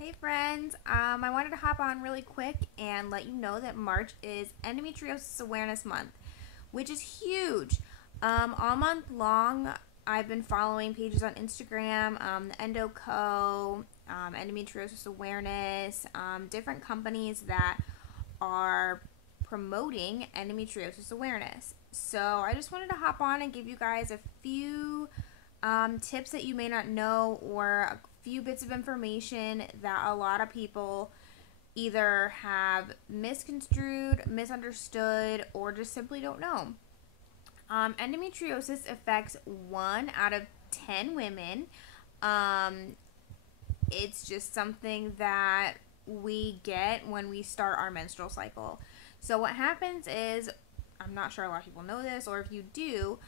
Hey friends, I wanted to hop on really quick and let you know that March is Endometriosis Awareness Month, which is huge. All month long, I've been following pages on Instagram, the Endo Co, Endometriosis Awareness, different companies that are promoting endometriosis awareness. So I just wanted to hop on and give you guys a few tips that you may not know, or a few bits of information that a lot of people either have misconstrued, misunderstood, or just simply don't know. Endometriosis affects 1 out of 10 women. Um, it's just something that we get when we start our menstrual cycle. So, what happens is, I'm not sure a lot of people know this, or if you do,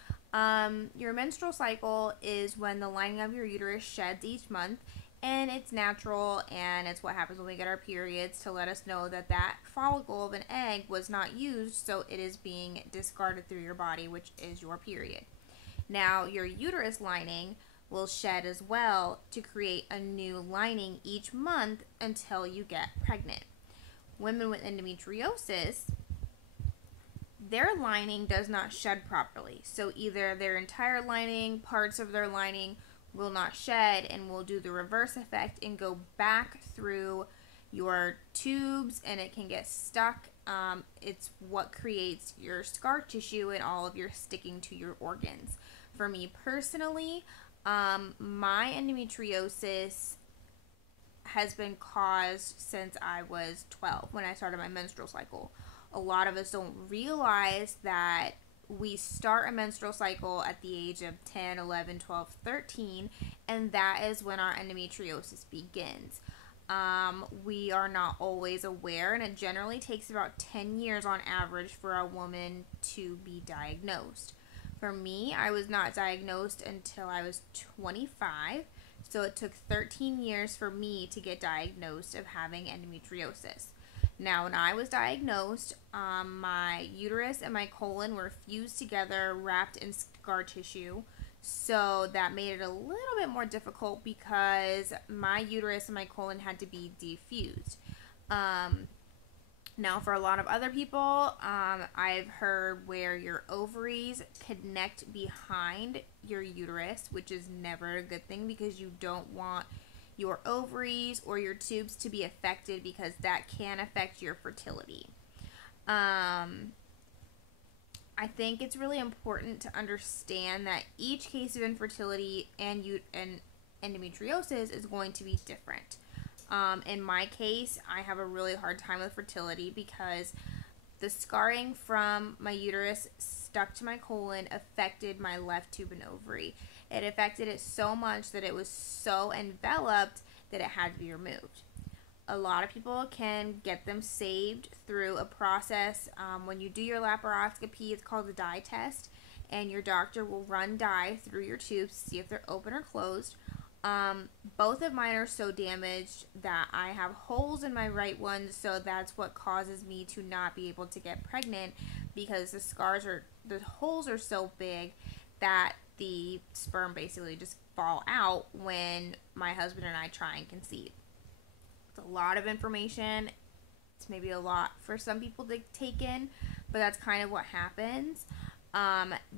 your menstrual cycle is when the lining of your uterus sheds each month, and it's natural, and it's what happens when we get our periods to let us know that that follicle of an egg was not used, so it is being discarded through your body, which is your period. Now, your uterus lining will shed as well to create a new lining each month until you get pregnant. Women with endometriosis, their lining does not shed properly. So either their entire lining, parts of their lining will not shed and will do the reverse effect and go back through your tubes, and it can get stuck. It's what creates your scar tissue and all of your sticking to your organs. For me personally, my endometriosis has been caused since I was 12 when I started my menstrual cycle. A lot of us don't realize that we start a menstrual cycle at the age of 10, 11, 12, 13, and that is when our endometriosis begins. We are not always aware, and it generally takes about 10 years on average for a woman to be diagnosed. For me, I was not diagnosed until I was 25, so it took 13 years for me to get diagnosed of having endometriosis. Now, when I was diagnosed, my uterus and my colon were fused together, wrapped in scar tissue. So that made it a little bit more difficult because my uterus and my colon had to be defused. Now, for a lot of other people, I've heard where your ovaries connect behind your uterus, which is never a good thing because you don't want your ovaries or your tubes to be affected because that can affect your fertility. I think it's really important to understand that each case of infertility and endometriosis is going to be different. In my case, I have a really hard time with fertility because the scarring from my uterus stuck to my colon affected my left tube and ovary. It affected it so much that it was so enveloped that it had to be removed. A lot of people can get them saved through a process. When you do your laparoscopy, it's called a dye test, and your doctor will run dye through your tubes to see if they're open or closed. Both of mine are so damaged that I have holes in my right one, so that's what causes me to not be able to get pregnant because the holes are so big that the sperm basically just fall out when my husband and I try and conceive. It's a lot of information. It's maybe a lot for some people to take in, but that's kind of what happens.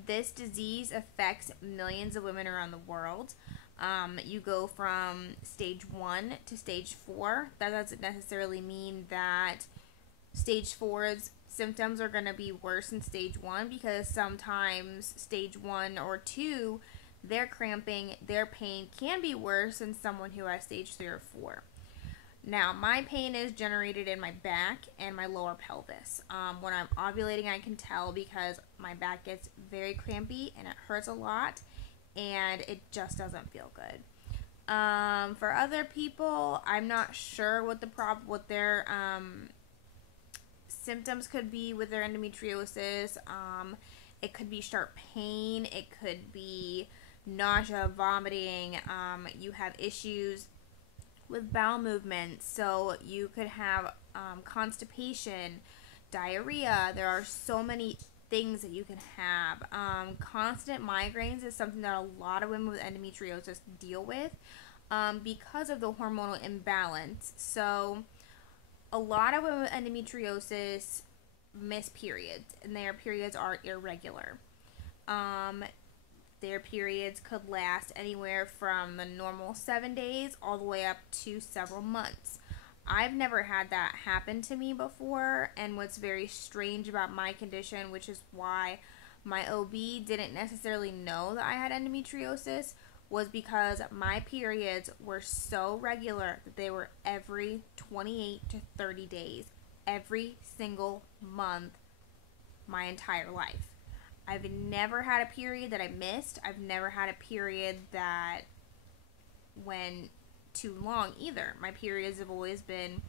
This disease affects millions of women around the world. You go from stage 1 to stage 4. That doesn't necessarily mean that stage 4's symptoms are going to be worse than stage 1, because sometimes stage 1 or 2, their cramping, their pain can be worse than someone who has stage 3 or 4. Now, my pain is generated in my back and my lower pelvis. When I'm ovulating, I can tell because my back gets very crampy and it hurts a lot, and it just doesn't feel good. For other people, I'm not sure what their symptoms could be with their endometriosis. It could be sharp pain. It could be nausea, vomiting. You have issues with bowel movements, so you could have constipation, diarrhea. There are so many things that you can have. Constant migraines is something that a lot of women with endometriosis deal with. because of the hormonal imbalance. So a lot of women with endometriosis miss periods, and their periods are irregular. Um, their periods could last anywhere from the normal 7 days all the way up to several months. I've never had that happen to me before, and what's very strange about my condition, which is why my OB didn't necessarily know that I had endometriosis, was because my periods were so regular that they were every 28 to 30 days, every single month, my entire life. I've never had a period that I missed. I've never had a period that went too long either. My periods have always been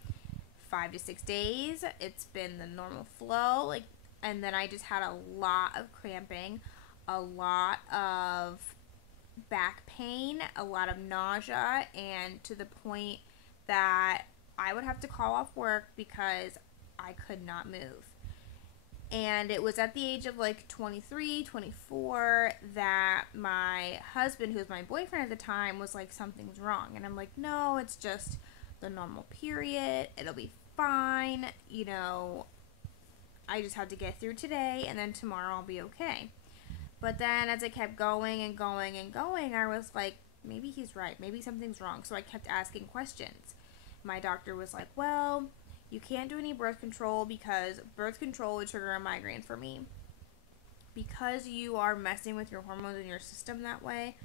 5 to 6 days. It's been the normal flow, and then I just had a lot of cramping, a lot of back pain, a lot of nausea, and to the point that I would have to call off work because I could not move. And it was at the age of 23, 24 that my husband, who was my boyfriend at the time, was like, something's wrong. And I'm like, no, it's just the normal period. It'll be fine. I just have to get through today, and then tomorrow I'll be okay. But then as it kept going and going and going, I was like, maybe he's right. Maybe something's wrong. So I kept asking questions. My doctor was like, well, you can't do any birth control because birth control would trigger a migraine for me. Because you are messing with your hormones in your system that way,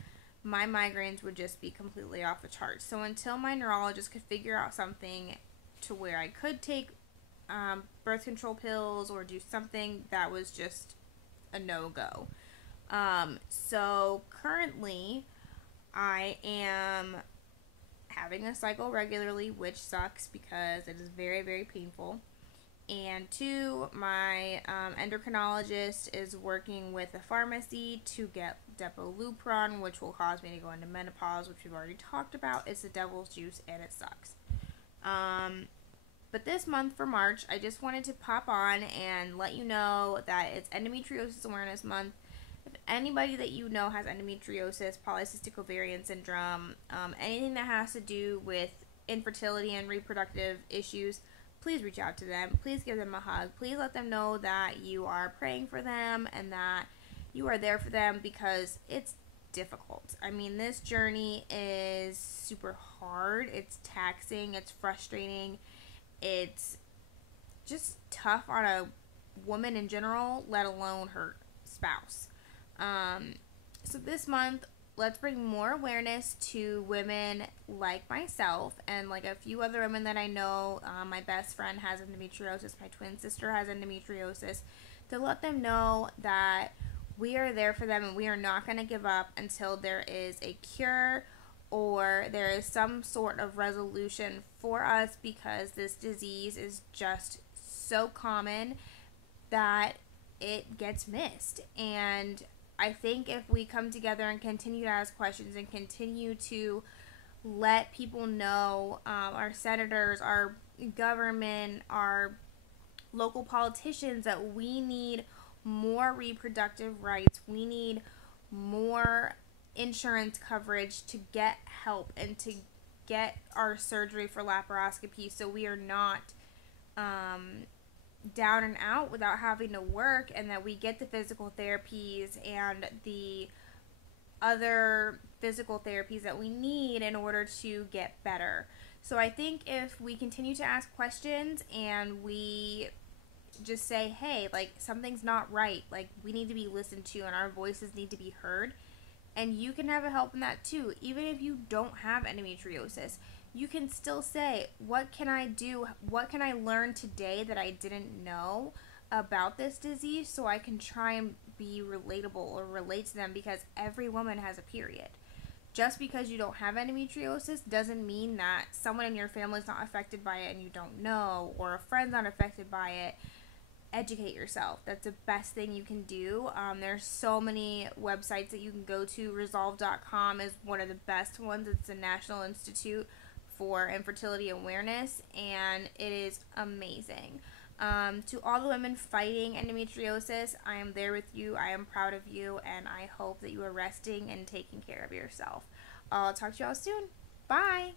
my migraines would just be completely off the charts. So until my neurologist could figure out something to where I could take birth control pills or do something, that was just a no-go. So currently I am having a cycle regularly, which sucks because it is very, very painful. And two, my endocrinologist is working with a pharmacy to get Depo-Lupron, which will cause me to go into menopause, which we've already talked about. It's the devil's juice and it sucks. But this month for March, I just wanted to pop on and let you know that it's Endometriosis Awareness Month. If anybody that you know has endometriosis, polycystic ovarian syndrome, anything that has to do with infertility and reproductive issues, please reach out to them. Please give them a hug. Please let them know that you are praying for them and that you are there for them, because it's difficult. I mean, this journey is super hard. It's taxing. It's frustrating. It's just tough on a woman in general, let alone her spouse. So this month, let's bring more awareness to women like myself and like a few other women that I know. My best friend has endometriosis. My twin sister has endometriosis. To let them know that we are there for them and we are not going to give up until there is a cure or there is some sort of resolution for us, because this disease is just so common that it gets missed. And I think if we come together and continue to ask questions and continue to let people know, our senators, our government, our local politicians, that we need more reproductive rights, we need more insurance coverage to get help and to get our surgery for laparoscopy, so we are not down and out without having to work, and that we get the physical therapies and the other physical therapies that we need in order to get better. So I think if we continue to ask questions and we just say, hey, something's not right, we need to be listened to and our voices need to be heard, and you can have a help in that too. Even if you don't have endometriosis, you can still say, what can I do? What can I learn today that I didn't know about this disease, so I can try and be relatable or relate to them, because every woman has a period. Just because you don't have endometriosis doesn't mean that someone in your family is not affected by it and you don't know, or a friend's not affected by it. Educate yourself. That's the best thing you can do. There's so many websites that you can go to. Resolve.com is one of the best ones. It's the National Institute for Infertility Awareness, and it is amazing. To all the women fighting endometriosis, I am there with you. I am proud of you, and I hope that you are resting and taking care of yourself. I'll talk to you all soon. Bye.